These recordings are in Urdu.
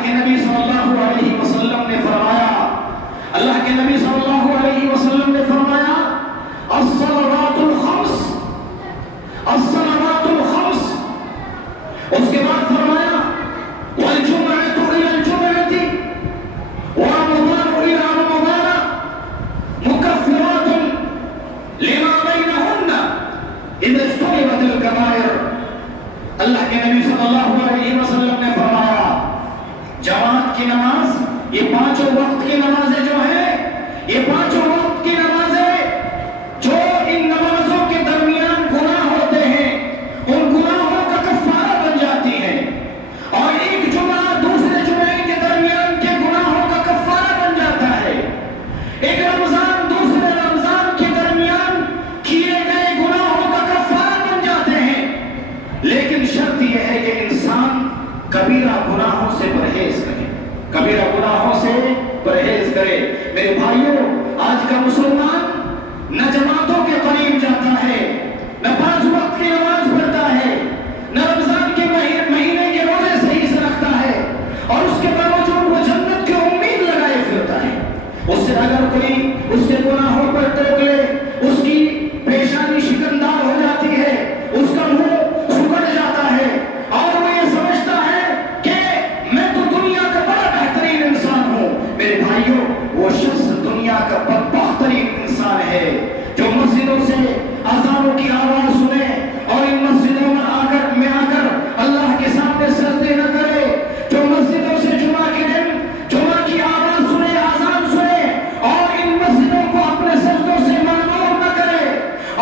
اللہ کے نبی صلی اللہ علیہ وسلم نے فرمایا، اللہ کے نبی صلی اللہ علیہ وسلم نے فرمایا الصلوات الخمس، الصلوات الخمس، اس کے بعد فرمایا والجمعۃ الی الجمعۃ ورمضان الی رمضان مکفرات لما بینہن اذا اجتنبت الکبائر۔ اللہ کے نبی صلی اللہ علیہ وسلم نے فرمایا جماعت کی نماز، یہ پانچوں وقت کی نمازیں جو ہیں، یہ پانچوں وقت کی نمازیں جو ان نمازوں کے درمیان گناہ ہوتے ہیں ان گناہوں کا کفارہ بن جاتی ہیں، اور ایک جمعہ دوسرے جمعے کے درمیان کے گناہوں کا کفارہ بن جاتا ہے، ایک رمضان دوسرے رمضان کے درمیان کیے گئے گناہوں کا کفارہ بن جاتے ہیں۔ لیکن شرط یہ ہے کہ انسان کبیرہ گناہوں سے پرہیز کرے، کبیرہ گناہوں سے پرہیز کرے۔ میرے بھائیوں، آج کا مسلمان نہ جماعتوں کے قریب جاتا ہے، نہ 5 وقت کی نماز پڑھتا ہے، نہ رمضان کے مہینے کے روزے صحیح سے رکھتا ہے، اور اس کے باوجود وہ جنت کی امید لگائے پھرتا ہے۔ اس سے اگر کوئی اس کے گناہوں پر ٹوک لے، اس کی پیشانی شکنندار ہو جاتی ہے، اس کا منہ سکڑ جاتا ہے، اور وہ یہ سمجھتا ہے کہ میں تو دنیا کا بڑا بہترین انسان ہوں۔ میرے بھائیوں، وہ شخص دنیا کا بدبخترین انسان ہے جو مسجدوں سے اذانوں کی آواز سنے اور ان مسجدوں میں آ کر اللہ کے سامنے سجدے نہ کرے، جو مسجدوں سے جمعہ کے دن جمعہ کی آواز سنے، اذان سنے، اور ان مسجدوں کو اپنے سجدوں سے معمور نہ کرے،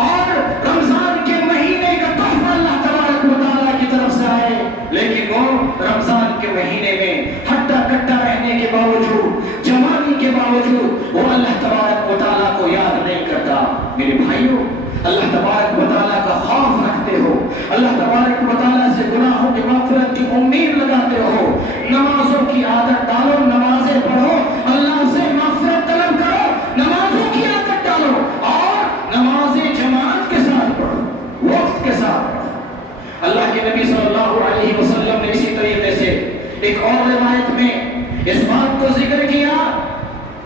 اور رمضان کے مہینے کا تحفہ اللہ تبارک و تعالیٰ کی طرف سے آئے، لیکن وہ رمضان کے مہینے میں ہٹا کٹا رہنے کے باوجود، جوانی کے باوجود وہ اللہ تبارک و تعالیٰ کو یاد نہیں کرتا۔ میرے بھائیوں، اللہ تبارک و تعالیٰ کا خوف رکھتے ہو، اللہ تبارک و تعالیٰ سے گناہوں کی مغفرت کی امید لگاتے ہو، نمازوں کی عادت ڈالو، نمازیں پڑھو، اللہ سے مغفرت طلب کرو، نمازوں کی عادت ڈالو، اور نمازیں جماعت کے ساتھ پڑھو، وقت کے ساتھ پڑھو۔ اللہ کے نبی صلی اللہ علیہ وسلم نے اسی طریقے سے ایک اور روایت میں اس بات کو ذکر کیا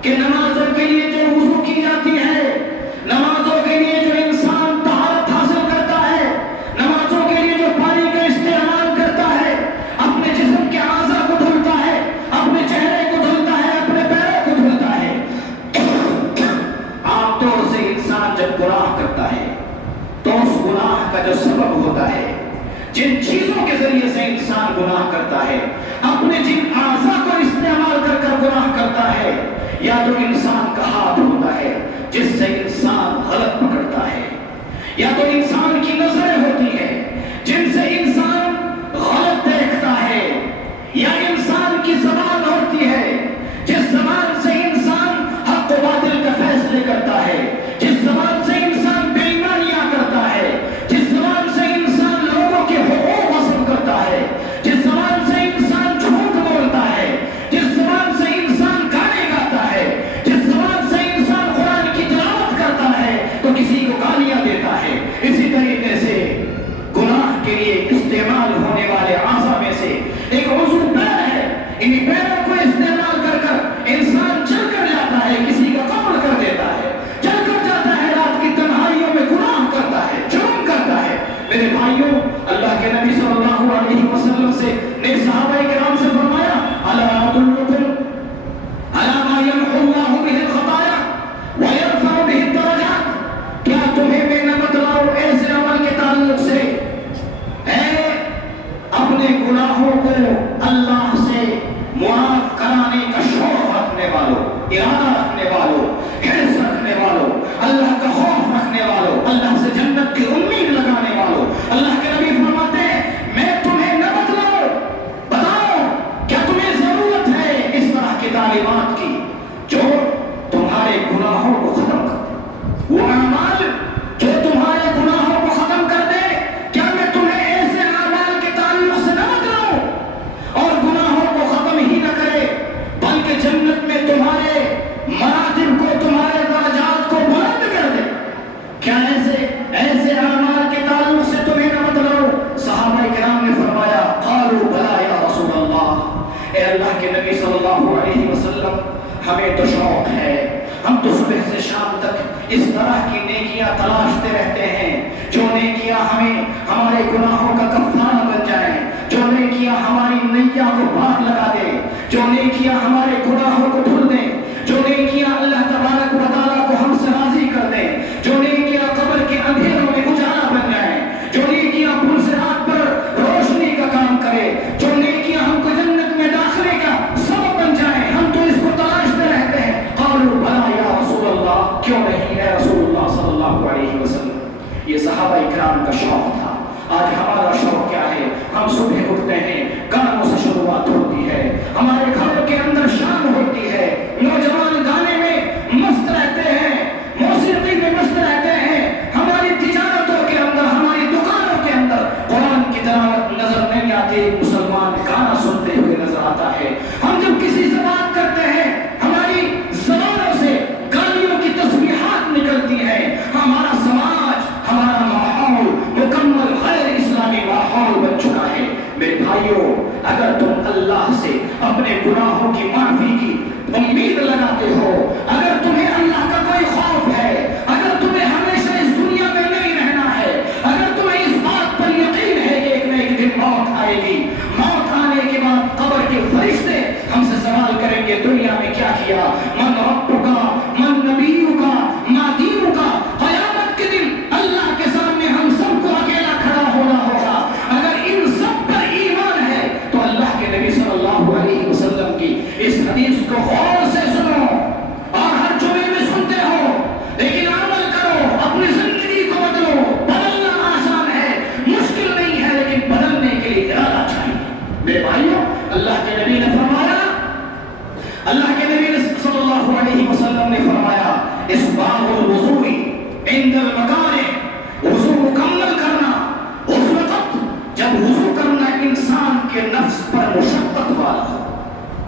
کہ نمازوں کے لیے جو وضو کی جاتی ہے، نمازوں کے لیے جو انسان طہارت حاصل کرتا ہے، نمازوں کے لیے جو پانی کا استعمال کرتا ہے، اپنے جسم کے اعضاء کو دھلتا ہے، اپنے چہرے کو دھلتا ہے، اپنے پیروں کو دھلتا ہے۔ عام طور سے انسان جب گناہ کرتا ہے تو اس گناہ کا جو سبب ہوتا ہے، جن چیزوں کے ذریعے سے انسان گناہ کرتا ہے، اپنے جن اعضاء کو استعمال کر گناہ کرتا ہے، یا تو انسان کا ہاتھ ہوتا ہے جس سے انسان غلط پکڑتا ہے، یا تو انسان کی نظریں ہوتی ہیں جن سے انسان غلط دیکھتا ہے، یا انسان کی زبان ہوتی ہے جس زبان سے انسان حق و باطل کا فیصلے کرتا ہے، جس زبان سے انسان بے ایمانیاں کرتا ہے، جس زبان سے انسان لوگوں کے حقوق غصب کرتا ہے، جس زبان سے انسان جھوٹ بولتا ہے، جس زبان سے انسان گانے گاتا ہے، جس زبان سے انسان قرآن کی تلاوت کرتا ہے تو کسی کو گالیاں دیتا ہے۔ اسی طریقے سے گناہ کے لیے استعمال ہونے والے اعضاء میں سے ایک عضو پیر ہے، ان پیروں کو استعمال کر انسان چل کر جاتا ہے، کسی کا قتل کر دیتا ہے، چل کر جاتا ہے، رات کی تنہائیوں میں گناہ کرتا ہے، جرم کرتا ہے۔ میرے بھائیوں، اللہ کے نبی صلی اللہ علیہ وسلم سے نے صحابہ کرام سے فرمایا الا ادلکم علی ما یمحو اللہ بہ الخطایا ویرفع بہ الدرجات، کیا تمہیں میں نہ بتلاؤں ایسے عمل کے تعلق سے اے اپنے گناہوں کو اللہ سے معاف کرانے کا شوق رکھنے والوں، ارادہ رکھنے والوں، حرص رکھنے والوں، اللہ کا خوف رکھنے والوں، اللہ سے جنت کی امید لگانے والوں، اللہ کے نبی فرماتے ہیں میں تمہیں نہ بتاؤ کیا تمہیں ضرورت ہے اس طرح کی تعلیمات کی جو تمہارے گناہوں کو ختم کر دے، وہ اعمال جو تمہارے گناہوں کو ختم کر دے، کیا میں تمہیں ایسے اعمال کے تعلق سے نہ بتلاؤں، اور گناہوں کو ختم ہی نہ کرے بلکہ جنت میں تمہارے مراتب اے اللہ کے نبی صلی اللہ علیہ وسلم، ہمیں تو شوق ہے، ہم تو صبح سے شام تک اس طرح کی نیکیاں تلاشتے رہتے ہیں جو نیکیاں ہمیں ہمارے گناہوں کا کفارہ بن جائیں، جو نیکیاں ہماری نیا کو پار لگا دے، جو نیکیاں ہمارے گناہوں کو دھل دیں، جو نیکیاں اللہ تبارک و تعالیٰ کو ہم سے راضی کر دیں، جو نیکیاں قبر کے اندھیروں میں اجالا بن جائیں، جو نیکیاں پل صراط پر روشنی کا کام کرے، جو نیکیاں ہم کو جنت میں داخلے کا سبب بن جائیں، ہم تو اس کو تلاشتے رہتے ہیں۔ قالوا بلا یا رسول اللہ، کیوں نہیں اے رسول اللہ صلی اللہ علیہ وسلم۔ یہ صحابہ اکرام کا شوق تھا۔ آج ہمارا شوق کیا ہے؟ ہم صبح اٹھتے ہیں، گانوں سے شروعات ہوتی ہے، ہمارے گھروں کے اندر شام ہوتی ہے، نوجوان گانے میں مست رہتے ہیں، موسیقی میں مست رہتے ہیں، ہماری تجارتوں کے اندر، ہماری دکانوں کے اندر قرآن کی تلاوت نظر نہیں آتی، مسلمان گانا سنتے ہوئے نظر آتا ہے۔ ہم جب کسی سے بات کرتے ہیں، ہماری زبانوں سے گالیوں کی تسبیحات نکلتی ہیں، ہمارا سماج، ہمارا ماحول مکمل غیر اسلامی ماحول بن چکا ہے۔ میرے بھائیوں، اگر تم اللہ سے اپنے گناہوں کی معافی کی امید لگاتے ہو، اگر تمہیں اللہ کا کوئی خوف ہے، اگر تمہیں ہمیشہ اس دنیا میں نہیں رہنا ہے، اگر تمہیں اس بات پر یقین ہے کہ ایک نہ ایک دن موت آئے گی، موت آنے کے بعد قبر کے فرشتے ہم سے سوال کریں گے دنیا میں کیا کیا، من ربک، من نبیک، ما دینک۔ قیامت کے دن اللہ کے سامنے ہم سب کو اکیلا کھڑا ہونا ہوگا۔ اگر ان سب پر ایمان ہے تو اللہ کے نبی صلی اللہ علیہ وسلم کی اس حدیث کو غور سے سنو، اور ہر جمعے میں سنتے ہو، لیکن عمل کرو، اپنی زندگی کو بدلو۔ بدلنا آسان ہے، مشکل نہیں ہے، لیکن بدلنے کے لیے ارادہ چاہیے۔ میرے بھائیوں، اللہ کے نبی نے فرمایا، اللہ کے نبی صلی اللہ علیہ وسلم نے فرمایا، اسباغ الوضوء عند المکارہ، وضو مکمل کرنا اس وقت جب وضو کرنا انسان کے نفس پر مشقت والا ہو۔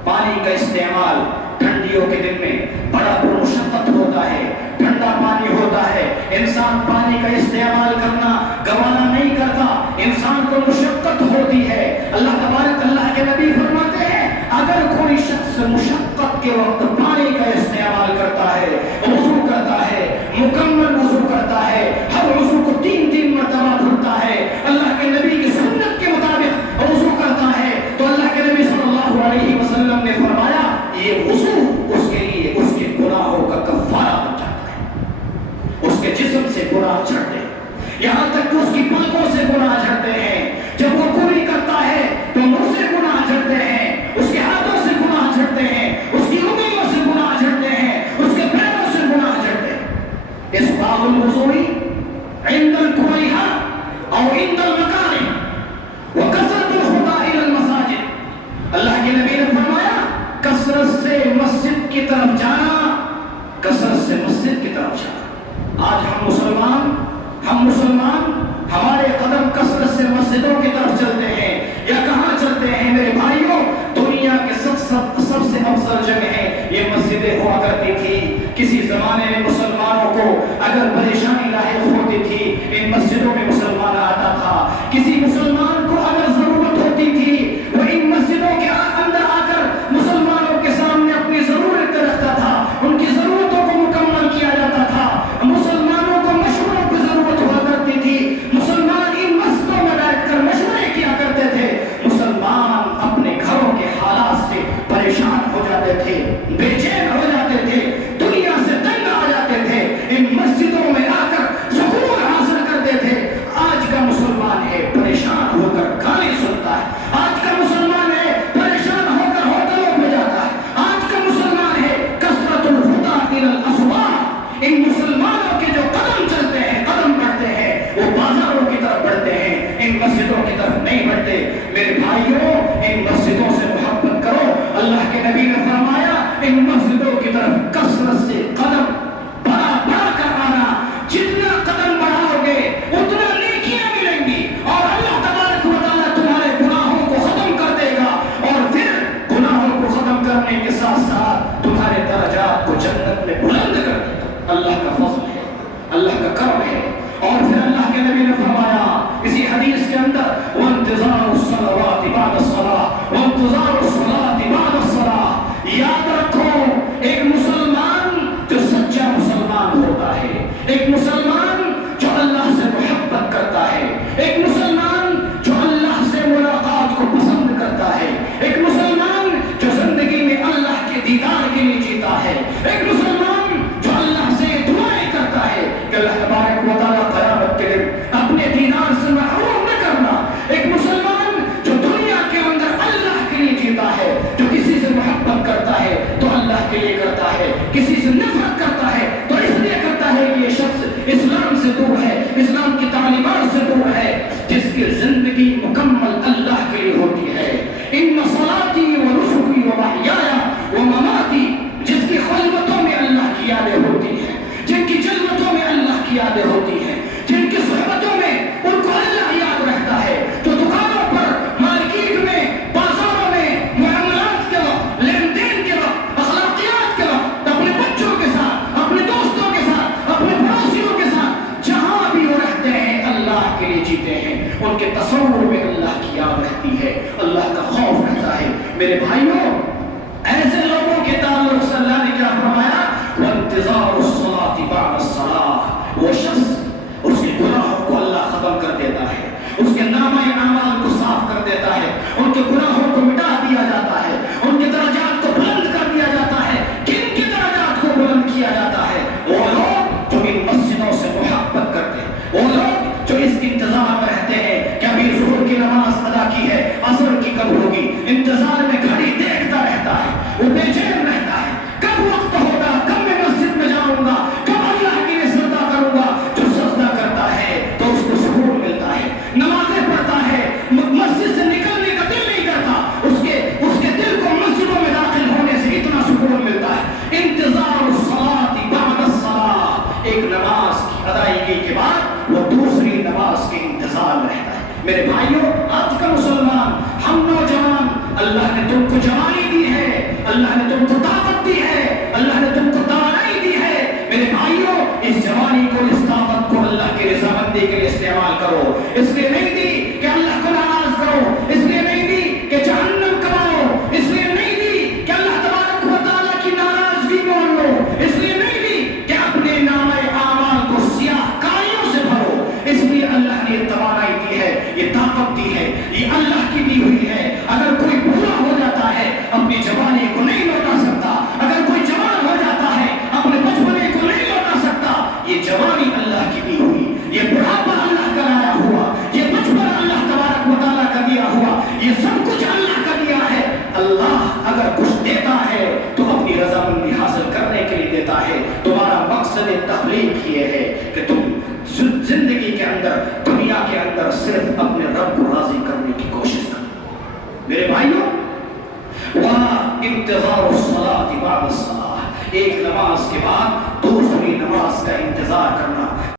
پانی کا استعمال ٹھنڈیوں کے دن میں بڑا پرمشقت ہوتا ہے، ٹھنڈا پانی ہوتا ہے، انسان پانی کا استعمال کرنا گوارا نہیں کرتا، انسان کو مشقت ہوتی ہے۔ اللہ تبارک اللہ کے نبی فرماتے ہیں، اگر کوئی شخص مشقت کے وقت پانی کا استعمال کرتا ہے، وضو کرتا ہے، مکمل وضو کرتا ہے، ہر وضو کو 3 مرتبہ دھلتا ہے، اللہ کے نبی کی سنت کے مطابق وضو کرتا ہے، تو اللہ کے نبی صلی اللہ علیہ وسلم نے فرمایا یہ وضو اس کے لیے اس کے گناہوں کا کفارہ بن جاتا ہے۔ اس کے جسم سے گناہ جھڑتے ہیں، یہاں تک کہ اس کی پلکوں سے گناہ جھڑتے ہیں، جب وہ کوری کرتا ہے تو منہ سے گناہ جھڑتے ہیں، اس کے ہاتھوں سے گناہ جھڑتے ہیں، اس کی انگلیوں سے گناہ جھڑتے ہیں، اس کے پیروں سے گناہ جھڑتے ہیں۔ اسباغ الوضوء عند الکریہہ او عند المکارہ وکثرۃ الخطی الی المساجد۔ اللہ کے نبی نے فرمایا کثرت سے مسجد کی طرف جانا، کثرت سے مسجد کی طرف جانا۔ آج ہم مسلمان ہمارے قدم کثرت سے مسجدوں کی طرف چلتے ہیں، یا کہاں چلتے ہیں؟ میرے بھائیوں، دنیا کے سب سے افضل جگہیں یہ مسجدیں ہوا کرتی تھی۔ کسی زمانے میں مسلمانوں کو اگر پریشانی لاحق ہوتی تھی، ان مسجدوں میں مسلمان آتا تھا۔ کسی مسلمان کو اگر ضرورت ہوتی تھی، وہ ان مسجدوں کے اندر آ کر مسلمانوں کے سامنے اپنی ضرورت رکھتا تھا، ان کی ضرورتوں کو مکمل کیا جاتا تھا۔ مسلمانوں کو مشوروں کی ضرورت ہوا کرتی تھی، مسلمان ان مسجدوں میں بیٹھ کر مشورے کیا کرتے تھے۔ مسلمان اپنے گھروں کے حالات سے پریشان ہو جاتے تھے، بے چین ہو جاتے تھے، دنیا سے تنگ آ جاتے تھے، ان مسجدوں میں اللہ کا خوف رہتا ہے۔ میرے بھائیوں، ایسے لوگوں کے تعلق سے اللہ نے کیا فرمایا؟ وانتظار الصلاۃ بعد الصلاۃ، وہ شخص اس کے گناہوں کو اللہ ختم کر دیتا ہے، اس کے نامہ اعمال کو صاف کر دیتا ہے، ان کے گناہوں کو مٹا دیا جاتا ہے، ان کے درجات کو بلند کر دیا جاتا ہے۔ کن کے درجات کو بلند کیا جاتا ہے؟ وہ لوگ جو ان مسجدوں سے محبت کرتے ہیں، وہ لوگ جو اس انتظار میں رہتے ہیں کہ ابھی ظہر کی نماز ادا کی ہے، عصر کی کب ہوگی، انتظار میں گھڑی دیکھتا رہتا ہے، وہ بے چین رہتا ہے، کب وقت ہوگا، کب میں مسجد میں جاؤں گا، کب اللہ کے لیے سجدہ کروں گا۔ جو سجدہ کرتا ہے تو اس کو سکون ملتا ہے، نمازیں پڑھتا ہے، مسجد سے نکلنے کا دل نہیں کرتا، اس کے دل کو مسجدوں میں داخل ہونے سے اتنا سکون ملتا ہے۔ انتظار الصلاۃ بعد الصلاۃ، ایک نماز کی ادائیگی کے بعد وہ دوسری نماز کے انتظار میں رہتا ہے۔ میرے بھائیوں، آج کا مسلمان، ہم نوجوان، اللہ نے تم کو جوانی دی ہے، اللہ نے تم کو طاقت دی ہے، اللہ نے تم کو توانائی دی ہے۔ میرے بھائیوں، اس جوانی کو، اس طاقت کو اللہ کی رضامندی کے لیے استعمال کرو۔ اس لیے نہیں دی کہ اللہ کو ناراض کرو، اس لیے نہیں دی کہ جہنم کماؤ، اس لیے نہیں دی کہ اللہ تبارک و تعالیٰ کی ناراضگی مول لو، اس لیے نہیں دی کہ اپنے نامہ اعمال کو سیاہ کاریوں سے بھرو۔ اس لیے اللہ نے یہ توانائی دی ہے، یہ طاقت دی ہے، یہ اللہ کی دی ہوئی ہے۔ اگر کوئی بوڑھا ہو جاتا ہے اپنی جوانی کو نہیں لوٹا سکتا، اگر کوئی جوان ہو جاتا ہے اپنے بچپنے کو نہیں لوٹا سکتا۔ یہ جوانی اللہ کی دی ہوئی، یہ بڑھاپا اللہ کا لایا ہوا، یہ بچپن اللہ تبارک و تعالیٰ کا دیا ہوا، یہ سب کچھ اللہ کا دیا ہے۔ اللہ اگر کچھ دیتا ہے تو اپنی رضامندی حاصل کرنے کے لیے دیتا ہے۔ تمہارا مقصد تخلیق یہ ہے کہ تم زندگی کے اندر، دنیا کے اندر صرف اپنے رب کو راضی کرنے کی کوشش کرو۔ میرے بھائیوں، انتظار الصلاۃ بعد الصلاۃ، ایک نماز کے بعد دوسری نماز کا انتظار کرنا۔